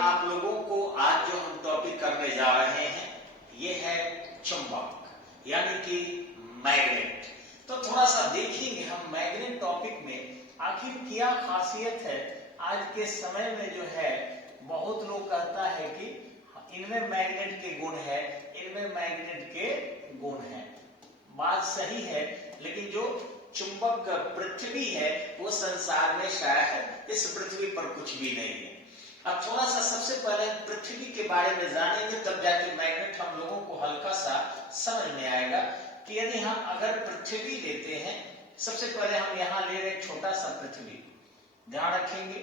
आप लोगों को आज जो हम टॉपिक करने जा रहे हैं ये है चुंबक, यानी कि मैग्नेट। तो थोड़ा सा देखेंगे हम मैग्नेट टॉपिक में आखिर क्या खासियत है। आज के समय में जो है बहुत लोग कहता है कि इनमें मैग्नेट के गुण है, इनमें मैग्नेट के गुण है। बात सही है, लेकिन जो चुंबक पृथ्वी है वो संसार में शायद इस पृथ्वी पर कुछ भी नहीं है। अब थोड़ा सा सबसे पहले पृथ्वी के बारे में जानेंगे, तब जाके मैग्नेट हम लोगों को हल्का सा समझ में आएगा कि यदि हम अगर पृथ्वी लेते हैं, सबसे पहले हम यहाँ ले रहे छोटा सा पृथ्वी, ध्यान रखेंगे।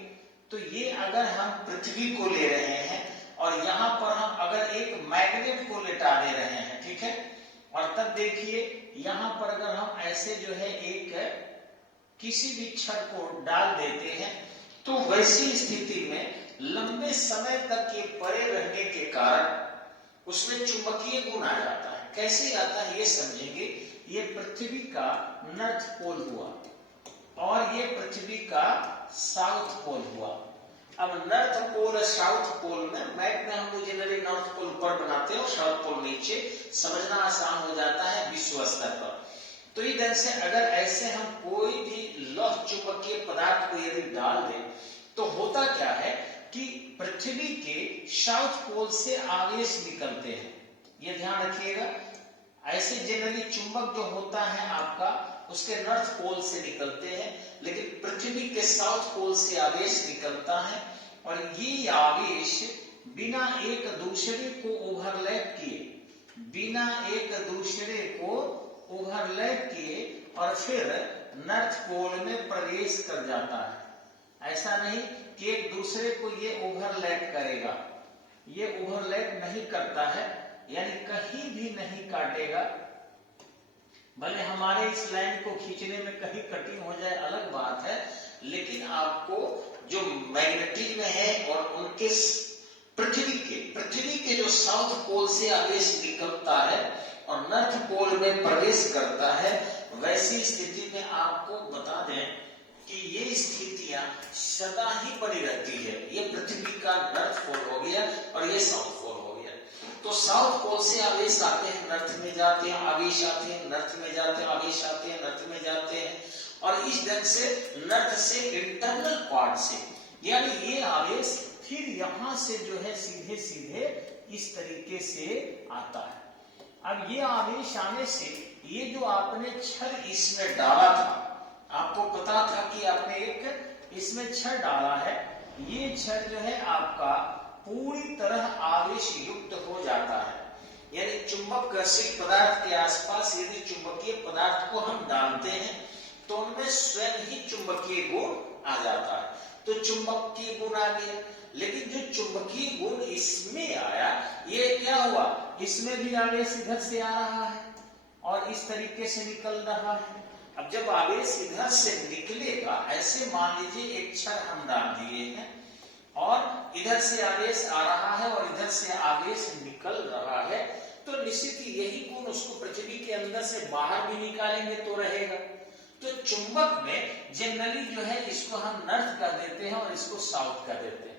तो ये अगर हम पृथ्वी को ले रहे हैं और यहाँ पर हम अगर एक मैग्नेट को लेटा दे रहे हैं, ठीक है, और तब देखिए यहाँ पर अगर हम ऐसे जो है एक किसी भी छड़ को डाल देते हैं, तो वैसी स्थिति में लंबे समय तक ये पड़े रहने के कारण उसमें चुंबकीय गुण आ जाता है। कैसे आता है ये समझेंगे। ये पृथ्वी का नॉर्थ पोल हुआ और ये पृथ्वी का साउथ पोल हुआ। अब नॉर्थ पोल और साउथ पोल में मैप में हम लोग जनरली नॉर्थ पोल ऊपर बनाते हैं और साउथ पोल नीचे, समझना आसान हो जाता है विश्व स्तर पर। तो इस ढंग से अगर ऐसे हम कोई भी लौह चुंबकीय पदार्थ को यदि डाल दें तो होता क्या है कि पृथ्वी के साउथ पोल से आवेश निकलते हैं। ये ध्यान रखिएगा। ऐसे जनरली चुंबक जो होता है आपका उसके नॉर्थ पोल से निकलते हैं, लेकिन पृथ्वी के साउथ पोल से आवेश निकलता है और ये आवेश बिना एक दूसरे को ओवरलैप किए, बिना एक दूसरे को ओवरलैप किए और फिर नॉर्थ पोल में प्रवेश कर जाता है। ऐसा नहीं कि एक दूसरे को ये ओवरलैप करेगा, ये ओवरलैप नहीं करता है, यानी कहीं भी नहीं काटेगा। भले हमारे इस लाइन को खींचने में कहीं कटिंग हो जाए अलग बात है, लेकिन आपको जो मैग्नेटिज्म है और उनके पृथ्वी के जो साउथ पोल से आवेश निकलता है और नॉर्थ पोल में प्रवेश करता है, वैसी स्थिति में आपको बता दें कि ये स्थितियां सदा ही बनी रहती है। ये पृथ्वी का नॉर्थ पोल हो गया और ये साउथ पोल हो गया। तो साउथ पोल से आवेश आते हैं, नॉर्थ में जाते हैं, आवेश आते हैं, नॉर्थ में जाते हैं, आवेश आते हैं, नॉर्थ में जाते हैं। और इस ढंग से नॉर्थ से इंटरनल पार्ट से, यानी ये आवेश फिर यहां से जो है सीधे सीधे इस तरीके से आता है। अब ये आवेश आने से ये जो आपने छड़ इसमें डाला था, आपको पता था कि आपने एक इसमें छड़ डाला है, ये छड़ जो है आपका पूरी तरह आवेश युक्त हो जाता है। यानी चुंबक घर्षित पदार्थ के आसपास यदि चुंबकीय पदार्थ को हम डालते हैं तो उनमें स्वयं ही चुंबकीय गुण आ जाता है। तो चुंबकीय गुण आ गया, लेकिन जो चुंबकीय गुण इसमें आया, ये क्या हुआ, इसमें भी आवेश इधर से आ रहा है और इस तरीके से निकल रहा है। अब जब आवेश इधर से निकलेगा, ऐसे मान लीजिए एक छड़ हम डाल दिए हैं और इधर से आवेश आ रहा है और इधर से आवेश निकल रहा है, तो निश्चित ही यही गुण उसको पृथ्वी के अंदर से बाहर भी निकालेंगे तो रहेगा। तो चुंबक में जनरली जो है इसको हम नॉर्थ कर देते हैं और इसको साउथ कर देते हैं।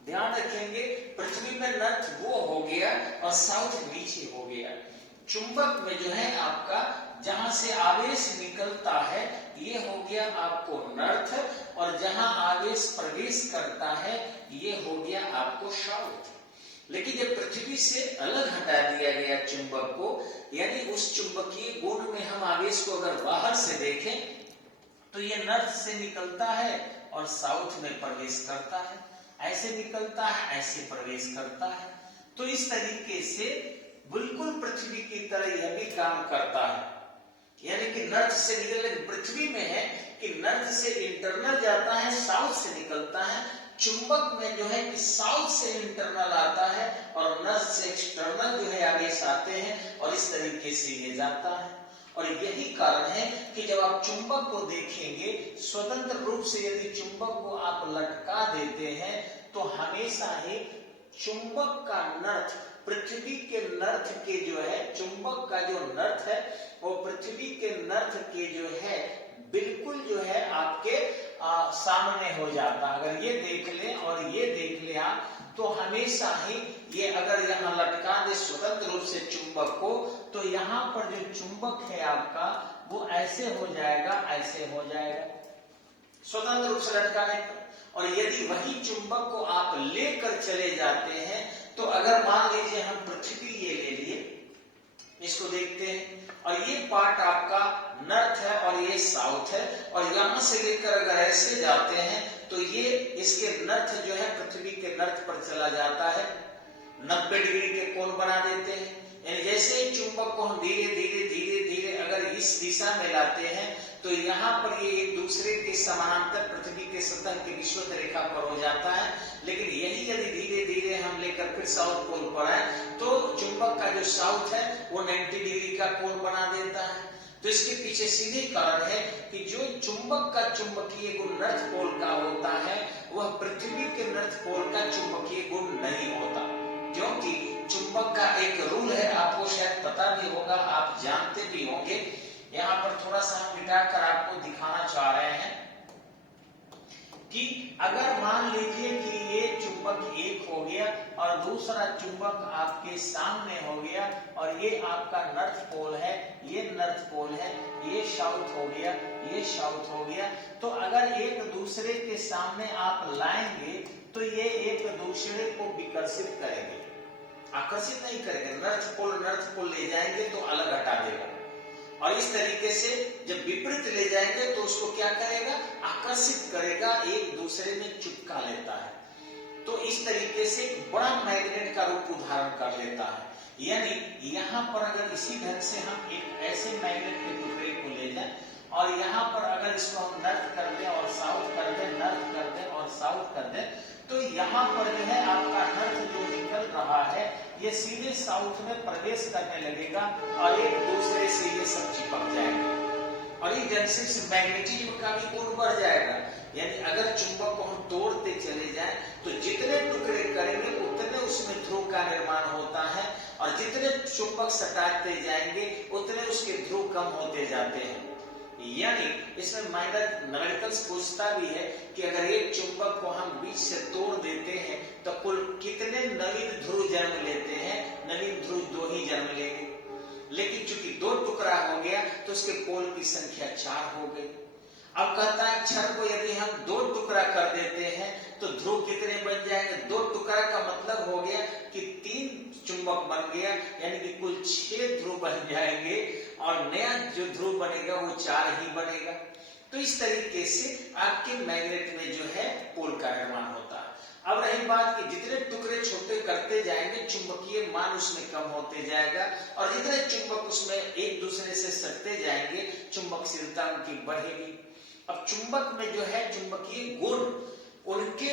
ध्यान रखेंगे, पृथ्वी में नॉर्थ वो हो गया और साउथ नीचे हो गया। चुंबक में जो है आपका जहां से आवेश निकलता है ये हो गया आपको नॉर्थ, और जहां आवेश प्रवेश करता है ये हो गया आपको साउथ। लेकिन जब पृथ्वी से अलग हटा दिया गया चुंबक को, यानी उस चुंबकीय गुण में हम आवेश को अगर बाहर से देखें तो ये नॉर्थ से निकलता है और साउथ में प्रवेश करता है, ऐसे निकलता है, ऐसे प्रवेश करता है। तो इस तरीके से बिल्कुल पृथ्वी की तरह यह भी काम करता है। यानी कि नॉर्थ से निकल, पृथ्वी में है कि नॉर्थ से इंटरनल जाता है, साउथ से निकलता है। चुंबक में जो है कि साउथ से इंटरनल आता है और नॉर्थ से एक्सटर्नल जो है आवेश आते हैं और इस तरीके से ये जाता है। और यही कारण है कि जब आप चुंबक को देखेंगे, स्वतंत्र रूप से यदि चुंबक को आप लटका देते हैं तो हमेशा ही चुंबक का नॉर्थ पृथ्वी के नॉर्थ के जो है, चुंबक का जो नॉर्थ है वो पृथ्वी के नॉर्थ के जो है बिल्कुल जो है आपके सामने हो जाता। अगर ये देख ले और ये देख ले आप तो हमेशा ही ये अगर यहाँ लटका दे स्वतंत्र रूप से चुंबक को, तो यहाँ पर जो चुंबक है आपका वो ऐसे हो जाएगा, ऐसे हो जाएगा स्वतंत्र रूप से लटकाने पर। और यदि वही चुंबक को आप लेकर चले जाते हैं, तो अगर मान लीजिए हम पृथ्वी ये ले लिए, इसको देखते हैं, और ये पार्ट आपका नॉर्थ है और ये साउथ है, और यहां से लेकर अगर ऐसे जाते हैं तो ये इसके नॉर्थ जो है पृथ्वी के नॉर्थ पर चला जाता है, 90 डिग्री के कोण बना देते हैं। यानी जैसे ही चुंबक को हम धीरे धीरे धीरे धीरे अगर इस दिशा में लाते हैं, तो यहाँ पर ये एक दूसरे के समानांतर पृथ्वी के सतह के विषुवत रेखा पर हो जाता है। लेकिन यही यदि धीरे धीरे हम लेकर फिर साउथ पोल पर आए, तो चुंबक का जो साउथ है वो 90 डिग्री का कोण बना देता है। तो इसके पीछे सीधे कारण है कि जो चुंबक का चुंबकीय गुण नॉर्थ पोल का होता है, वह पृथ्वी के नॉर्थ पोल का चुंबकीय गुण नहीं होता। क्योंकि चुंबक का एक रूल है, आपको शायद पता भी होगा, आप जानते भी होंगे। यहाँ पर थोड़ा सा हम मिटाकर आपको दिखाना चाह रहे हैं कि अगर मान लीजिए कि ये चुंबक एक हो गया और दूसरा चुंबक आपके सामने हो गया, और ये आपका नॉर्थ पोल है, ये नॉर्थ पोल है, ये साउथ हो गया, ये साउथ हो गया, तो अगर एक दूसरे के सामने आप लाएंगे तो ये एक दूसरे को विकर्षित करेंगे, आकर्षित नहीं करेंगे। नॉर्थ पोल ले जाएंगे तो अलग हटा देगा, और इस तरीके से जब विपरीत ले जाएंगे तो उसको क्या करेगा, आकर्षित करेगा, एक दूसरे में चिपका लेता है। तो इस तरीके से एक बड़ा मैग्नेट का रूप धारण कर लेता है। यानी यहाँ पर अगर इसी ढंग से हम एक ऐसे मैग्नेट के टुकड़े को ले जाए, और यहाँ पर अगर इसको हम नॉर्थ कर दें और साउथ कर दें, नॉर्थ कर दें और साउथ कर दें, तो यहाँ पर जो है आपका नॉर्थ जो निकल रहा है ये सीधे साउथ में प्रवेश करने लगेगा, और एक दूसरे से ये सब चिपक जाएंगे, और इस ढंग से मैग्नेटिज्म का भी गुण बढ़ जाएगा। यानी अगर चुंबक को हम तोड़ते चले जाएं, तो जितने टुकड़े करेंगे उतने उसमें ध्रुव का निर्माण होता है, और जितने चुंबक सटाते जाएंगे उतने उसके ध्रुव कम होते जाते हैं। यानी इसमें न्यूमेरिकल्स पूछता भी है कि अगर एक चुंबक को हम बीच से तोड़ देते हैं तो कुल कितने नवीन ध्रुव जन्म लेते हैं। नवीन ध्रुव 2 ही जन्म लेंगे, लेकिन चूंकि 2 टुकड़ा हो गया तो उसके पोल की संख्या 4 हो गई। अब कहता है क्षण को यदि हम 2 टुकड़ा कर देते हैं तो ध्रुव कितने बन जाएंगे। 2 टुकड़ा का मतलब हो गया कि 3 चुंबक बन गया, यानी कि कुल 6 ध्रुव बन जाएंगे, और नया जो ध्रुव बनेगा वो 4 ही बनेगा। तो इस तरीके से आपके मैग्नेट में जो है पोल का निर्माण होता है। अब रही बात कि जितने टुकड़े छोटे करते जाएंगे चुंबकीय मान उसमें कम होते जाएगा, और जितने चुंबक उसमें एक दूसरे से सटते जाएंगे चुंबकशीलता उनकी बढ़ेगी। अब चुंबक में जो है चुंबकीय गुण उनके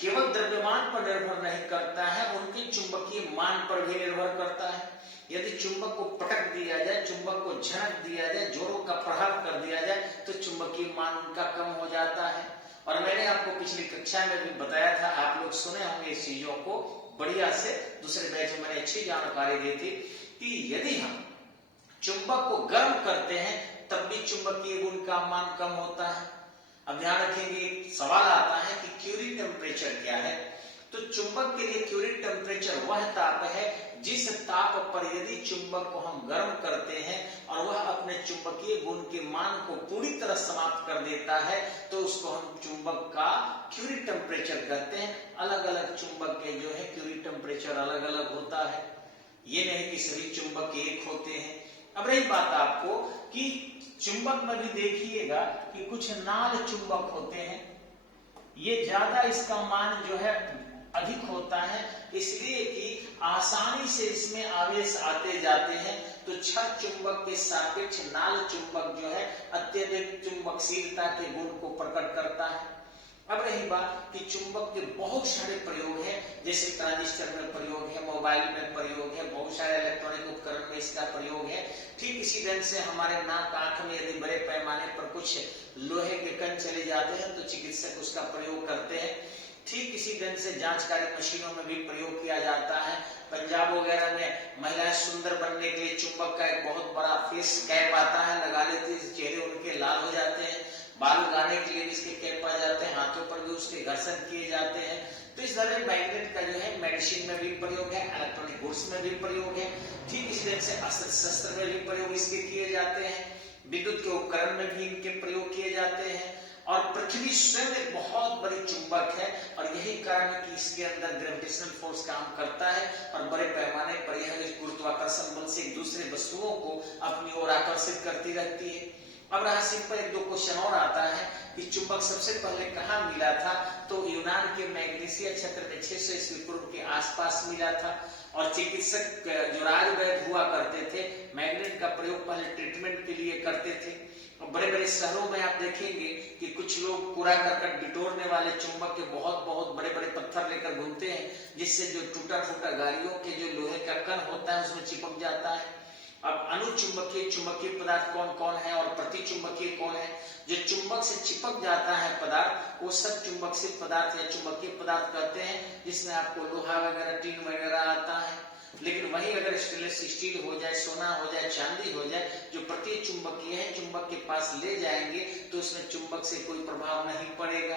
केवल द्रव्यमान पर निर्भर नहीं करता है, उनके चुंबकीय मान पर भी निर्भर करता है। यदि चुंबक को पटक दिया जाए, चुंबक को झटक दिया जाए, जोरों का प्रहार कर दिया जाए, तो चुंबकीय मान उनका कम हो जाता है। और मैंने आपको पिछली कक्षा में भी बताया था, आप लोग सुने होंगे इस चीजों को बढ़िया से, दूसरे बैच में मैंने अच्छी जानकारी दी थी कि यदि हम चुंबक को गर्म करते हैं तब भी चुंबकीय गुण का मान कम होता है। अब ध्यान रखेंगे, सवाल आता है कि क्यूरी टेम्परेचर क्या है। तो चुंबक के लिए क्यूरी टेम्परेचर वह ताप है जिस ताप पर यदि चुंबक को हम गर्म करते हैं और वह अपने चुंबकीय गुण के मान को पूरी तरह समाप्त कर देता है, तो उसको हम चुंबक का क्यूरी टेम्परेचर कहते हैं। अलग अलग चुंबक के जो है क्यूरी टेम्परेचर अलग अलग होता है, ये नहीं कि सभी चुंबक एक होते हैं। अब रही बात आपको कि चुंबक में भी देखिएगा कि कुछ नाल चुंबक होते हैं, ये ज्यादा इसका मान जो है अधिक होता है, इसलिए कि आसानी से इसमें आवेश आते जाते हैं। तो क्षण चुंबक के सापेक्ष नाल चुंबक जो है अत्यधिक चुंबकशीलता के गुण को प्रकट करता है। अब रही बात कि चुंबक के बहुत सारे प्रयोग हैं, जैसे ट्रांजिस्टर में प्रयोग है, मोबाइल में प्रयोग है, बहुत सारे इलेक्ट्रॉनिक उपकरण में इसका प्रयोग है। ठीक इसी ढंग से हमारे नाक आंख में यदि बड़े पैमाने पर कुछ लोहे के कण चले जाते हैं तो चिकित्सक उसका प्रयोग करते हैं। ठीक इसी ढंग से जांचकारी मशीनों में भी प्रयोग किया जाता है। पंजाब वगैरह में महिलाएं सुंदर बनने के लिए चुंबक का एक बहुत बड़ा फेस कैप आता है, लगा लेती है, चेहरे उनके लाल हो जाते हैं, बाल उगाने के लिए भी इसके कैप पाए जाते हैं, हाथों पर भी उसके घर्षण किए जाते हैं। तो इस तरह मैग्नेट का जो है मेडिसिन में भी प्रयोग है, इलेक्ट्रॉनिक गुड्स में भी प्रयोग है, ठीक इसी तरह से अस्त्र शस्त्र में भी प्रयोग इसके किए जाते हैं, विद्युत के उपकरण में भी इनके प्रयोग किए जाते हैं। और पृथ्वी स्वयं एक बहुत बड़ी चुंबक है और यही कारण है कि इसके अंदर ग्रेविटेशनल फोर्स काम करता है और बड़े पैमाने पर यह गुरुत्वाकर्षण बल से एक दूसरे वस्तुओं को अपनी ओर आकर्षित करती रहती है। अब रहा सिंपल एक दो क्वेश्चन और आता है कि चुंबक सबसे पहले कहाँ मिला था, तो यूनान के मैग्नेसिया क्षेत्र में 600 ईस्वी पूर्व के आसपास मिला था। और चिकित्सक जो राजवैद्य हुआ करते थे मैग्नेट का प्रयोग पहले ट्रीटमेंट के लिए करते थे। और बड़े बड़े शहरों में आप देखेंगे कि कुछ लोग कूड़ा करकट बिटोरने वाले चुंबक के बहुत बहुत बड़े बड़े पत्थर लेकर घूमते हैं, जिससे जो टूटा फूटा गाड़ियों के जो लोहे का कण होता है उसमें चिपक जाता है। अब अनुचुंबकीय चुंबकीय पदार्थ कौन कौन है और प्रतिचुंबकीय कौन है। जो चुंबक से चिपक जाता है पदार्थ वो सब चुंबकीय पदार्थ या चुंबकीय पदार्थ कहते हैं, जिसमें आपको लोहा वगैरह टीन वगैरह आता है। लेकिन वही अगर स्टेनलेस स्टील हो जाए, सोना हो जाए, चांदी हो जाए, जो प्रति चुंबकीय है, चुंबक के पास ले जाएंगे तो उसमें चुंबक से कोई प्रभाव नहीं पड़ेगा।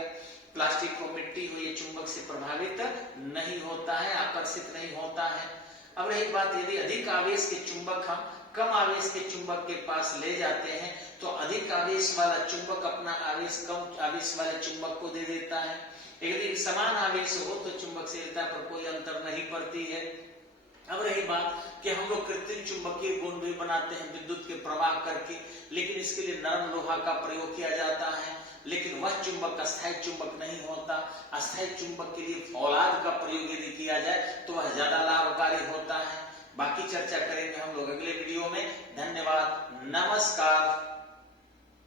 प्लास्टिक हो, मिट्टी हो, ये चुंबक से प्रभावित नहीं होता है, आकर्षित नहीं होता है। अब रही बात, यदि अधिक आवेश के चुंबक हम कम आवेश के चुंबक के पास ले जाते हैं तो अधिक आवेश वाला चुंबक अपना आवेश कम आवेश वाले चुंबक को दे देता है। यदि समान आवेश हो तो चुंबकशीलता पर कोई अंतर नहीं पड़ती है। अब रही बात कि हम लोग कृत्रिम चुंबकीय गुण भी बनाते हैं विद्युत के प्रवाह करके, लेकिन इसके लिए नरम लोहा का प्रयोग किया जाता है। लेकिन वह चुंबक अस्थायी चुंबक नहीं होता। अस्थायी चुंबक के लिए फौलाद का प्रयोग यदि किया जाए तो वह ज्यादा लाभकारी होता है। बाकी चर्चा करेंगे हम लोग अगले वीडियो में। धन्यवाद, नमस्कार।